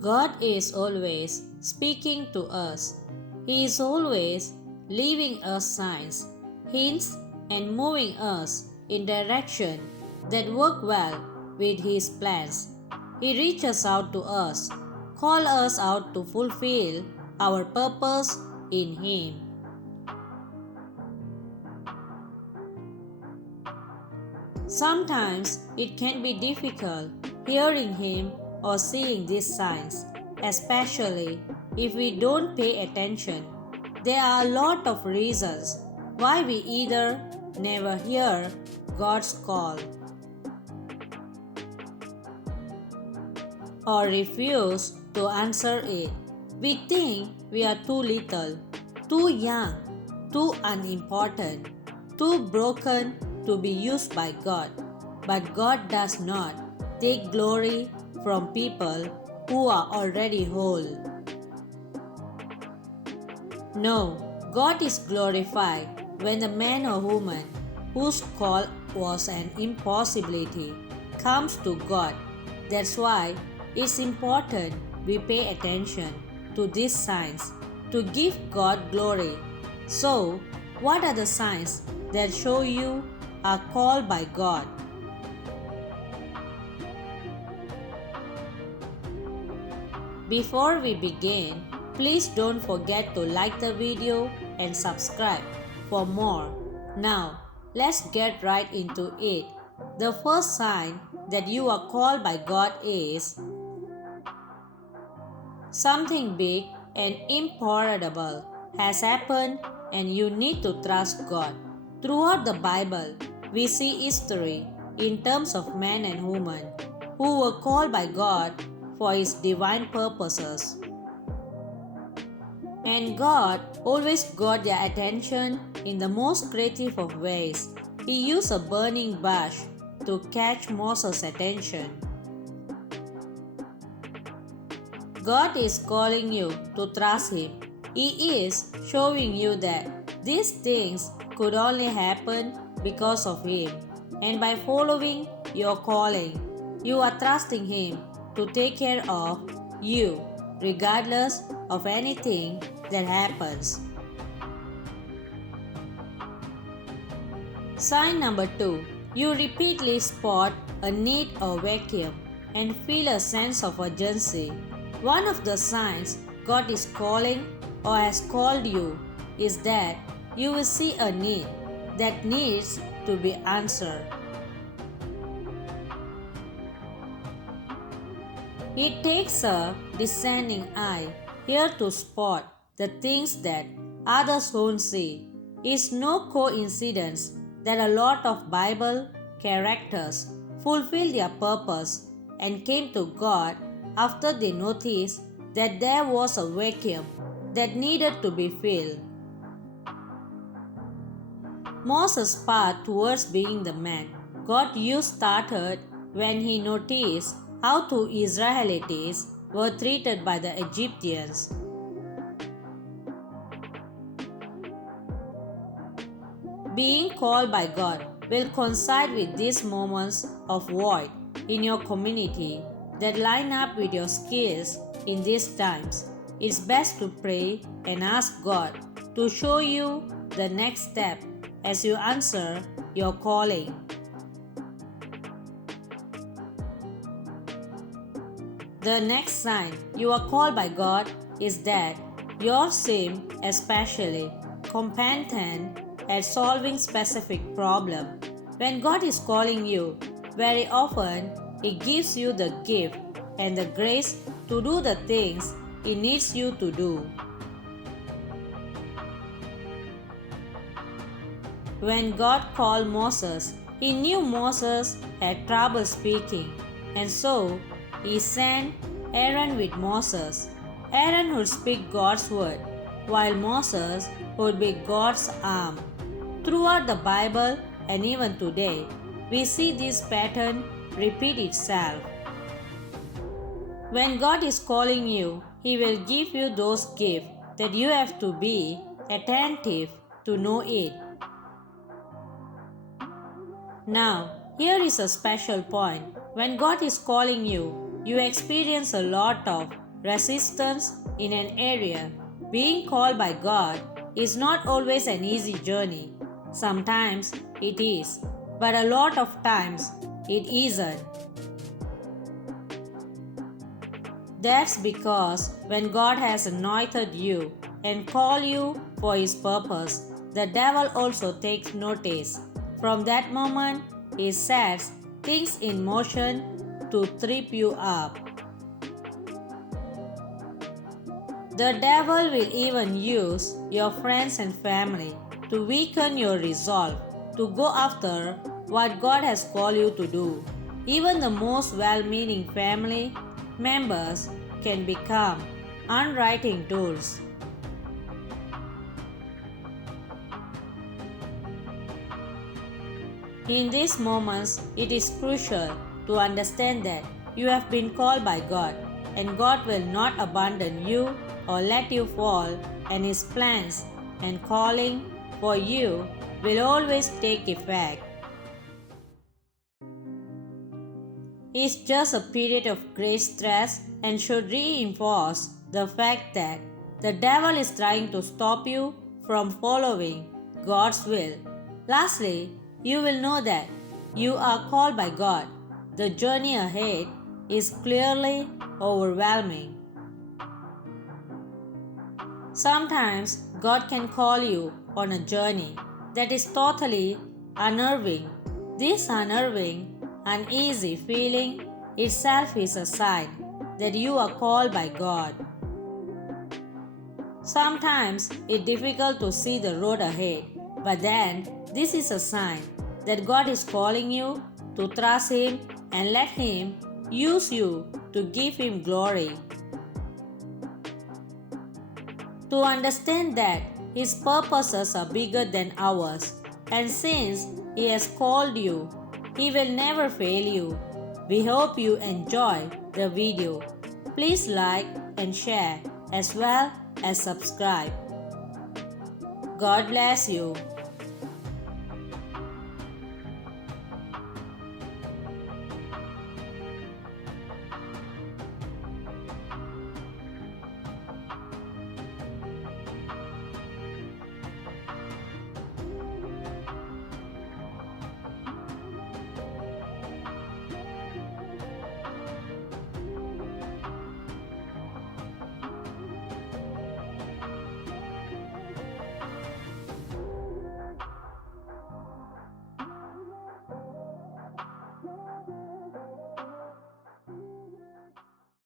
God is always speaking to us. He is always leaving us signs, hints, and moving us in direction that work well with His plans. He reaches out to us, calls us out to fulfill our purpose in Him. Sometimes it can be difficult hearing Him or seeing these signs, especially if we don't pay attention. There are a lot of reasons why we either never hear God's call or refuse to answer it. We think we are too little, too young, too unimportant, too broken to be used by God. But God does not take glory from people who are already whole. No, God is glorified when the man or woman whose call was an impossibility comes to God. That's why it's important we pay attention to these signs to give God glory. So, what are the signs that show you are called by God? Before we begin, please don't forget to like the video and subscribe for more. Now, let's get right into it. The first sign that you are called by God is something big and improbable has happened and you need to trust God. Throughout the Bible, we see history in terms of men and women who were called by God for His divine purposes. And God always got their attention in the most creative of ways. He used a burning bush to catch Moses' attention. God is calling you to trust Him. He is showing you that these things could only happen because of Him. And by following your calling, you are trusting Him to take care of you, regardless of anything that happens. Sign number 2. You repeatedly spot a need or vacuum and feel a sense of urgency. One of the signs God is calling or has called you is that you will see a need that needs to be answered. It takes a discerning eye here to spot the things that others won't see. It's no coincidence that a lot of Bible characters fulfilled their purpose and came to God after they noticed that there was a vacuum that needed to be filled. Moses' path towards being the man God used started when he noticed how the Israelites were treated by the Egyptians. Being called by God will coincide with these moments of void in your community that line up with your skills in these times. It's best to pray and ask God to show you the next step as you answer your calling. The next sign you are called by God is that you seem especially competent at solving specific problem. When God is calling you, very often He gives you the gift and the grace to do the things He needs you to do. When God called Moses, He knew Moses had trouble speaking, and so He sent Aaron with Moses. Aaron would speak God's word, while Moses would be God's arm. Throughout the Bible and even today, we see this pattern repeat itself. When God is calling you, He will give you those gifts that you have to be attentive to know it. Now, here is a special point. When God is calling you, you experience a lot of resistance in an area. Being called by God is not always an easy journey. Sometimes it is, but a lot of times it isn't. That's because when God has anointed you and called you for His purpose, the devil also takes notice. From that moment, he sets things in motion to trip you up. The devil will even use your friends and family to weaken your resolve to go after what God has called you to do. Even the most well-meaning family members can become unwriting tools. In these moments, it is crucial to understand that you have been called by God, and God will not abandon you or let you fall, and His plans and calling for you will always take effect. It's just a period of great stress and should reinforce the fact that the devil is trying to stop you from following God's will. Lastly, you will know that you are called by God. The journey ahead is clearly overwhelming. Sometimes God can call you on a journey that is totally unnerving. This unnerving, uneasy feeling itself is a sign that you are called by God. Sometimes it's difficult to see the road ahead, but then this is a sign that God is calling you to trust Him and let Him use you to give Him glory. To understand that His purposes are bigger than ours, and since He has called you, He will never fail you. We hope you enjoy the video. Please like and share as well as subscribe. God bless you.